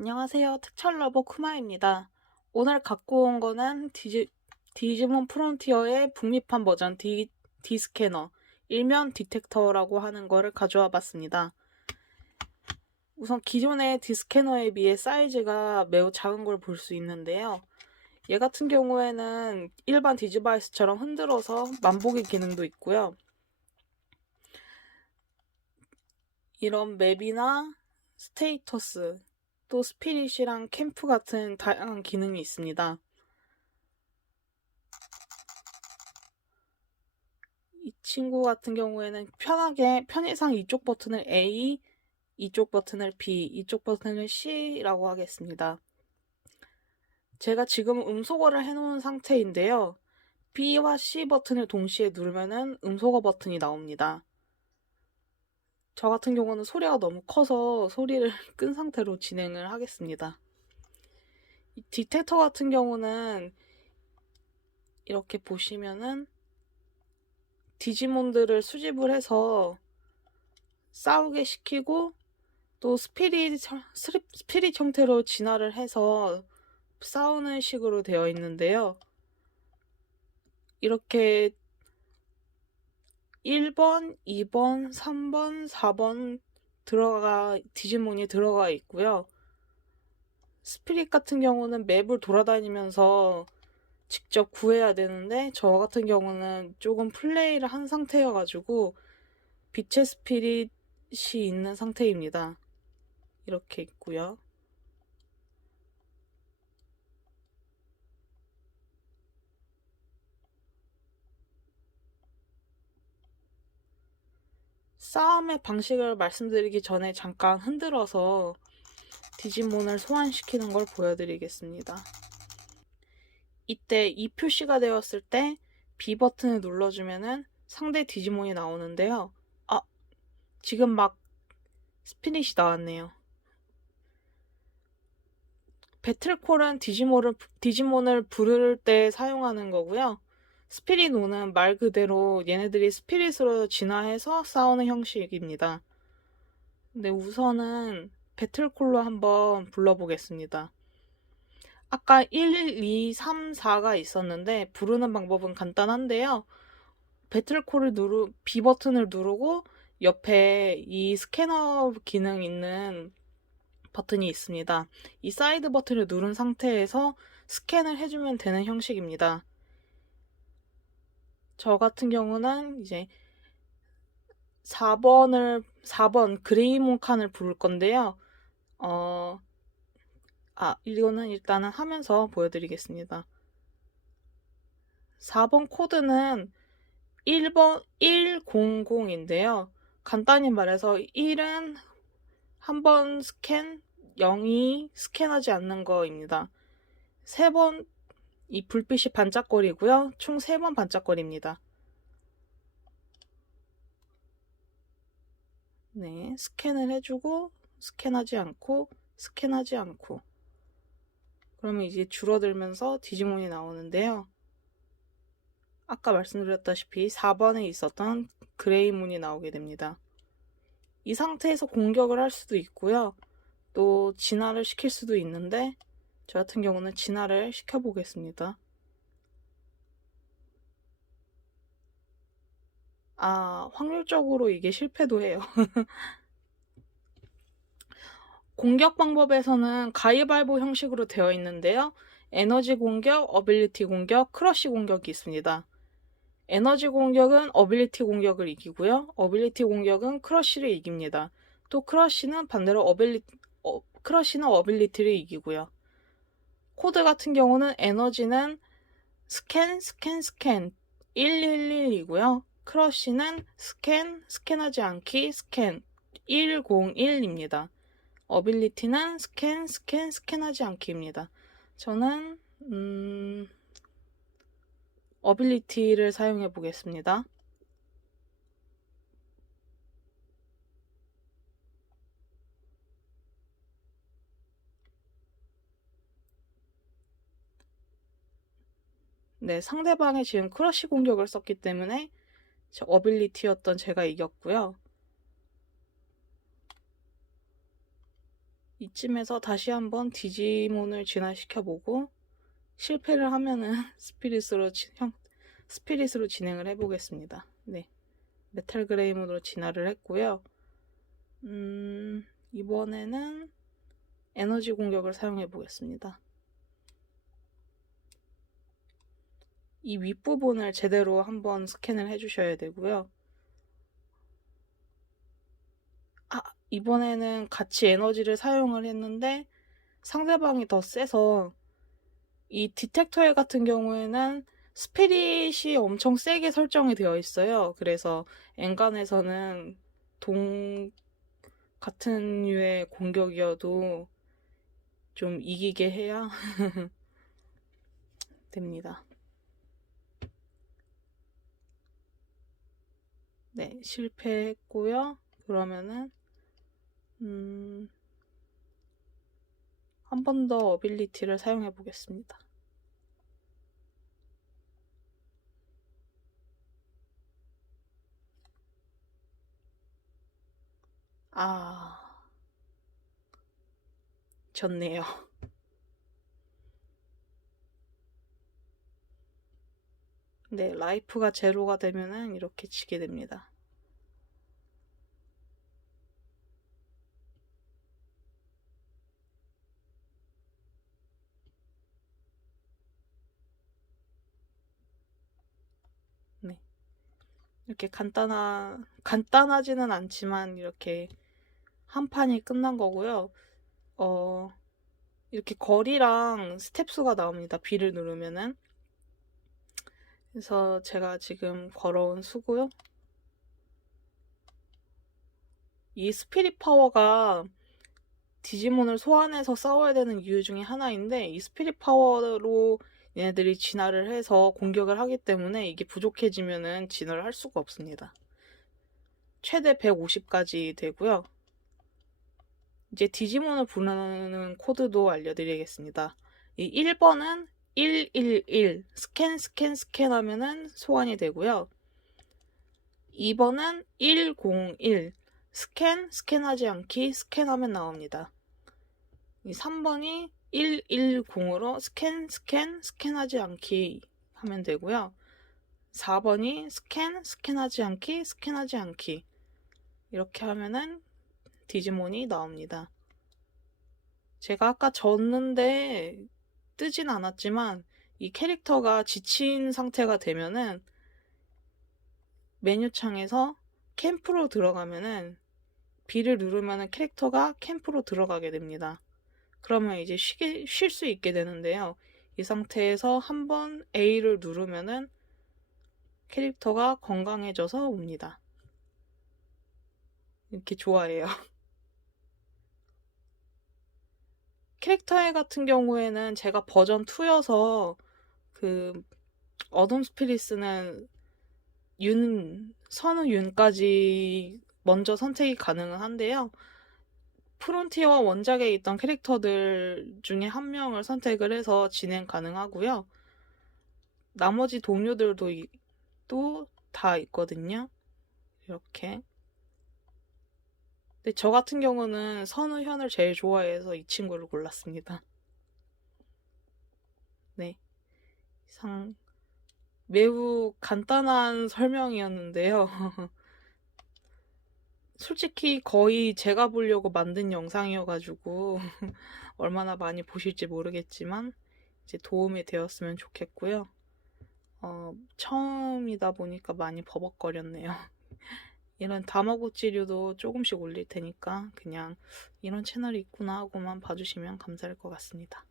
안녕하세요. 특촬러버 쿠마입니다. 오늘 갖고 온 거는 디지몬 프론티어의 북미판 버전 디스캐너, 일면 디텍터라고 하는 거를 가져와 봤습니다. 우선 기존의 디스캐너에 비해 사이즈가 매우 작은 걸 볼 수 있는데요. 얘 같은 경우에는 일반 디지바이스처럼 흔들어서 만보기 기능도 있고요. 이런 맵이나 스테이터스, 또 스피릿이랑 캠프 같은 다양한 기능이 있습니다. 이 친구 같은 경우에는 편의상 이쪽 버튼을 A, 이쪽 버튼을 B, 이쪽 버튼을 C라고 하겠습니다. 제가 지금 음소거를 해놓은 상태인데요. B와 C 버튼을 동시에 누르면은 음소거 버튼이 나옵니다. 저 같은 경우는 소리가 너무 커서 소리를 끈 상태로 진행을 하겠습니다. 이 디텍터 같은 경우는 이렇게 보시면은 디지몬들을 수집을 해서 싸우게 시키고 또 스피릿 형태로 진화를 해서 싸우는 식으로 되어 있는데요. 이렇게 1번, 2번, 3번, 4번 디지몬이 들어가 있고요. 스피릿 같은 경우는 맵을 돌아다니면서 직접 구해야 되는데 저 같은 경우는 조금 플레이를 한 상태여가지고 빛의 스피릿이 있는 상태입니다. 이렇게 있고요. 싸움의 방식을 말씀드리기 전에 잠깐 흔들어서 디지몬을 소환시키는 걸 보여드리겠습니다. 이때 이 표시가 되었을 때 B 버튼을 눌러주면은 상대 디지몬이 나오는데요. 지금 막 스피릿이 나왔네요. 배틀콜은 디지몬을 부를 때 사용하는 거고요. 스피릿 노는 말 그대로 얘네들이 스피릿으로 진화해서 싸우는 형식입니다. 근데 우선은 배틀콜로 한번 불러보겠습니다. 아까 1, 2, 3, 4가 있었는데 부르는 방법은 간단한데요. 배틀콜을 B 버튼을 누르고 옆에 이 스캐너 기능 있는 버튼이 있습니다. 이 사이드 버튼을 누른 상태에서 스캔을 해주면 되는 형식입니다. 저 같은 경우는 이제 4번 그레이몬 칸을 부를 건데요. 이거는 일단은 하면서 보여드리겠습니다. 4번 코드는 1번 100인데요. 간단히 말해서 1은 한번 스캔, 0이 스캔하지 않는 거입니다. 3번 이 불빛이 반짝거리고요. 총 3번 반짝거립니다. 네, 스캔을 해주고 스캔하지 않고 스캔하지 않고 그러면 이제 줄어들면서 디지몬이 나오는데요. 아까 말씀드렸다시피 4번에 있었던 그레이몬이 나오게 됩니다. 이 상태에서 공격을 할 수도 있고요. 또 진화를 시킬 수도 있는데 저 같은 경우는 진화를 시켜보겠습니다. 확률적으로 이게 실패도 해요. 공격 방법에서는 가위바위보 형식으로 되어 있는데요. 에너지 공격, 어빌리티 공격, 크러쉬 공격이 있습니다. 에너지 공격은 어빌리티 공격을 이기고요. 어빌리티 공격은 크러쉬를 이깁니다. 또 크러쉬는 반대로 크러쉬는 어빌리티를 이기고요. 코드 같은 경우는 에너지는 스캔 111이고요. 크러쉬는 스캔하지 않기 스캔 101입니다. 어빌리티는 스캔하지 않기입니다. 저는 어빌리티를 사용해 보겠습니다. 네, 상대방이 지금 크러쉬 공격을 썼기 때문에 어빌리티였던 제가 이겼고요. 이쯤에서 다시 한번 디지몬을 진화시켜보고 실패를 하면은 스피릿으로 진행을 해보겠습니다. 네, 메탈 그레이몬으로 진화를 했고요. 이번에는 에너지 공격을 사용해 보겠습니다. 이 윗부분을 제대로 한번 스캔을 해주셔야 되고요. 이번에는 같이 에너지를 사용을 했는데 상대방이 더 세서 이 디텍터에 같은 경우에는 스피릿이 엄청 세게 설정이 되어 있어요. 그래서 엔간에서는 같은 류의 공격이어도 좀 이기게 해야 됩니다. 네, 실패했고요. 그러면은 한 번 더 어빌리티를 사용해 보겠습니다. 졌네요. 네, 라이프가 제로가 되면은 이렇게 지게 됩니다. 네. 이렇게 간단하지는 않지만 이렇게 한 판이 끝난 거고요. 이렇게 거리랑 스텝수가 나옵니다. B를 누르면은. 그래서 제가 지금 걸어온 수고요. 이 스피릿 파워가 디지몬을 소환해서 싸워야 되는 이유 중에 하나인데 이 스피릿 파워로 얘네들이 진화를 해서 공격을 하기 때문에 이게 부족해지면은 진화를 할 수가 없습니다. 최대 150까지 되고요. 이제 디지몬을 부르는 코드도 알려드리겠습니다. 이 1번은 111 스캔 하면은 소환이 되고요. 2번은 101 스캔하지 않기 스캔하면 나옵니다. 이 3번이 110으로 스캔하지 않기 하면 되고요. 4번이 스캔하지 않기 이렇게 하면은 디지몬이 나옵니다. 제가 아까 졌는데 뜨진 않았지만 이 캐릭터가 지친 상태가 되면은 메뉴창에서 캠프로 들어가면은 B를 누르면은 캐릭터가 캠프로 들어가게 됩니다. 그러면 이제 쉴 수 있게 되는데요. 이 상태에서 한번 A를 누르면은 캐릭터가 건강해져서 옵니다. 이렇게 좋아해요. 캐릭터에 같은 경우에는 제가 버전 2여서 그 어둠 스피릿은 선우 윤까지 먼저 선택이 가능은 한데요. 프론티어와 원작에 있던 캐릭터들 중에 한 명을 선택을 해서 진행 가능하고요. 나머지 동료들도 또 다 있거든요. 이렇게. 근데 저 같은 경우는 선우현을 제일 좋아해서 이 친구를 골랐습니다. 네. 매우 간단한 설명이었는데요. 솔직히 거의 제가 보려고 만든 영상이어가지고 얼마나 많이 보실지 모르겠지만 이제 도움이 되었으면 좋겠고요. 처음이다 보니까 많이 버벅거렸네요. 이런 다마고치류도 조금씩 올릴 테니까 그냥 이런 채널이 있구나 하고만 봐주시면 감사할 것 같습니다.